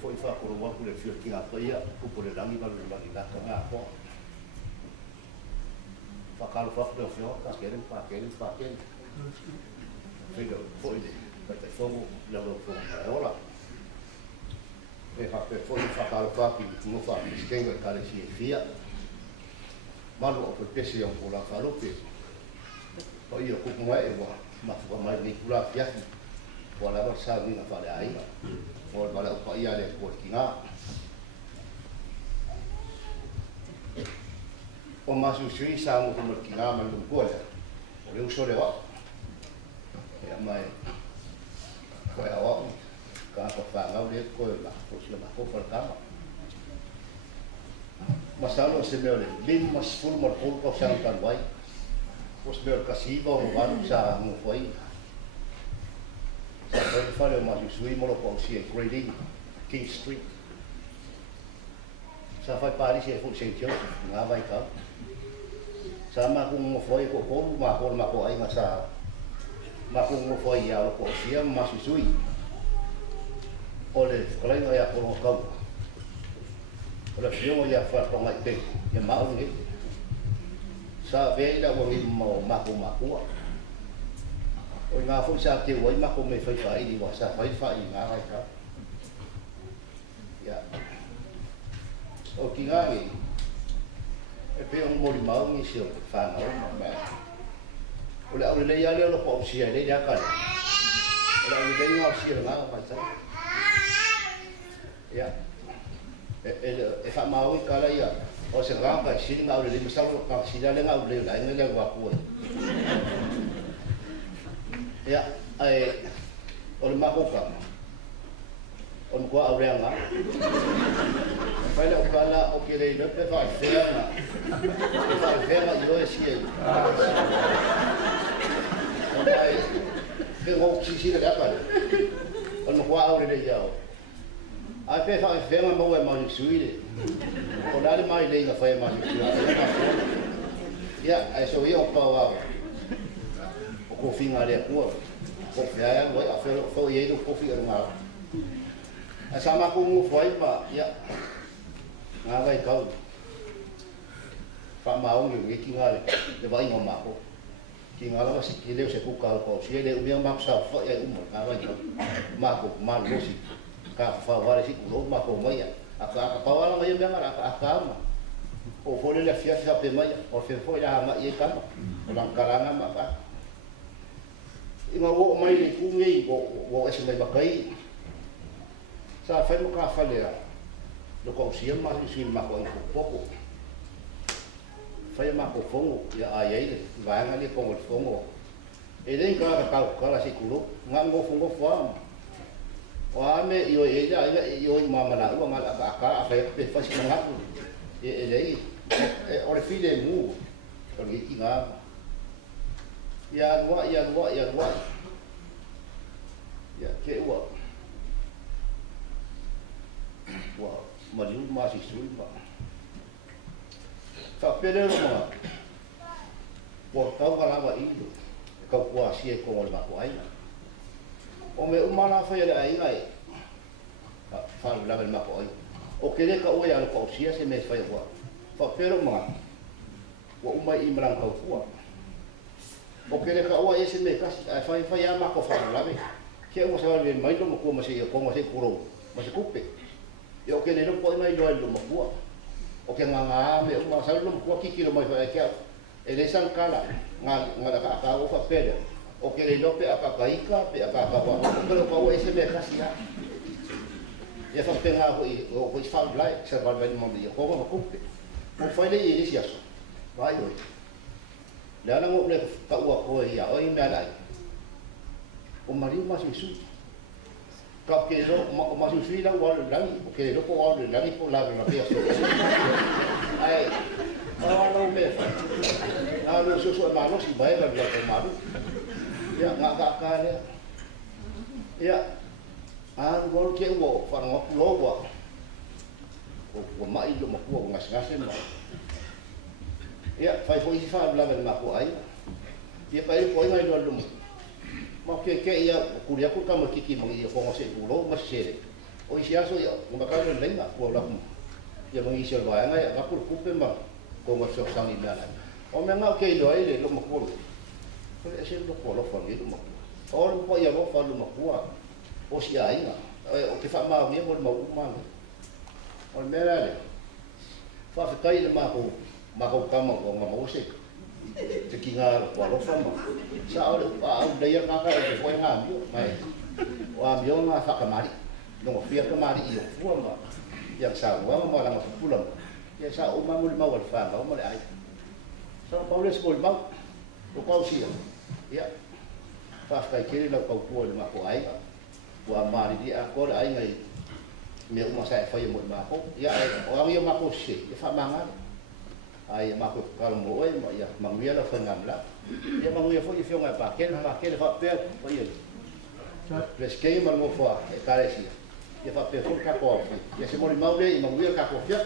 foi fa ko wa ku le fio tinga pa ia ku po le langi ba le langi da ka nga po fa ka lo fa ko fio ka ke le pa ke foi do foi de pa te fo la lo fo ora e fa pe foi fa ka lo fa ki no fa ki tengo ka le si fia ma lo po pe si on po la fa lo pe o io ku mo e wa ma fu ma ni kula fia wala ba sa ni na fa le ai o wala pa ia le ko kinga o masu sui sa mo ko kinga ma lu ko le o le uso le wa ya mai ko ya wa ka ko fa ga le ko la ko se la ko fa ka masalo se me le lim mas ful mo ko sa kan wai os ver kasiva o va sa mo foi sa foi fare ma sui mo lo ko si grading King Street sa fai pari si fu Saint Joseph nga vai ka sama kung mo foi ko ma ko ai masa ma kung mo foi ya lo ko si ma sui ole klai no ya ko ka ole fio ya fa ko ngai te ya ma o ni sa ve da wo mo ma ko o nga fu sa te wo ma ko me fai fai ni wa sa fai fai nga ai ka ya o ki nga ni e pe un mo ma ni si o fa na o ma o le ya le lo ko si le ya ka o le nga si nga ma sa ya e fa ma o ka la ya o se ranga si nga o le ma sa ka si le nga o le la nga le wa ku ya ai o le makoka o ko aurenga faila o kala o kile le pe fa fera yo esi o dai ke ngo si le ka o no ko aure le ya ai pe fa fera mo e ma suile o dale mai le na fa ma ya ai so yo pa wa ko finga le ko fia wa a fo ye do ko fia nga a sama ko mo foi ma ya nga vai ka fa ma o ngi ki nga le vai ngo ma ko ki nga la si ki le se ku ka ko si le u ma sa fa ya u mo nga vai ka ma ko ma lo si ka fa wa si ku lo ma ko mai a ka pa wa nga ye nga a ka ma o fo le fia pe mai o fe fo ya ma ye ka o lang kalanga ma ka inga wo mai ni ku ngai wo ese mai bakai sa fa mo ka fa le lo ko si ma si ma ko poco fa ma ko fongo ya ai le va nga le ko fongo e den ka la si kulo nga ngo fongo fa o ame yo ya yo ma na u ma la ka fa pe fa si nga e le o le file mu ko ni nga ya wa ya ke wa ma lu ma si sui ma fa pere ma po tau la wa indo ka kwa si e ko le ma ko ai o me umana fa ya ai ai fa la ma ko ai o ke le ka o ya ko si se me fa wa fa pere ma wa umai imran ka kwa o ke le ka o ese me kasi fa ya ma ko fa la be ke o sa le mai lo ko ma se kuro ma se kupe yo ke le no po mai lo mo ko o ke nga me o ma sa lo ko ki lo mai fa ke e le san kala nga ka o fa pede o ke le no pe apa kaika pe apa apa ko ko ese me kasi ya fa pe nga o fa lai sa va ben mo di ko ma kupe o fa le ye si aso vai oi la na mo le ka wa ko ya oi me ala o mariu masu su ka ke lo masu su la wa la o ke lo ko wa la ni po la pe so ai no me fa no so ma no si vai la ko maru ya nga ka le ya wo ke wo fa no lo wa o mai lo mo ko ngas ma ya fai foi fa la ma ko ai ya pai foi mai lo ma ke ya kuria ku ka ma kiki mo ia ko se ulo ma se o isi aso ya ngaka le lenga ko la ya mangi sil wa nga ya kapur kupe ma ko ma so sang ina o me nga ke lo ai le lo mo ko ko e se lo ko lo fa ni lo mo o ko ya lo fa lo mo ko o si ai nga o ke fa ma mi mo ma o me la le fa fa kai le ma ko kama ko ma mo se te kinga ko lo fa ma sa o de ya nga ka e ko nga mi mai o a mi nga fa ka mari no fia ka mari i o ma yang sa wa ma la ma pulang ya sa o ma mo ma wal fa ma mo le ai sa Paulo se ma ko si ya fa ka kiri la ko ma ko ai wa mari di a ko ai ngai me uma sa fa yo mo ma ko ya o ang yo ma ko si ya fa manga ai ma ko ka mo oi ma ya ma mi la fa ngam la ya ma mi fo i fio nga pa ken fa pe o ye les que mal mo fa e ka si ya fa pe fo ka ko ya se mo mau le i ma mi ka ko fia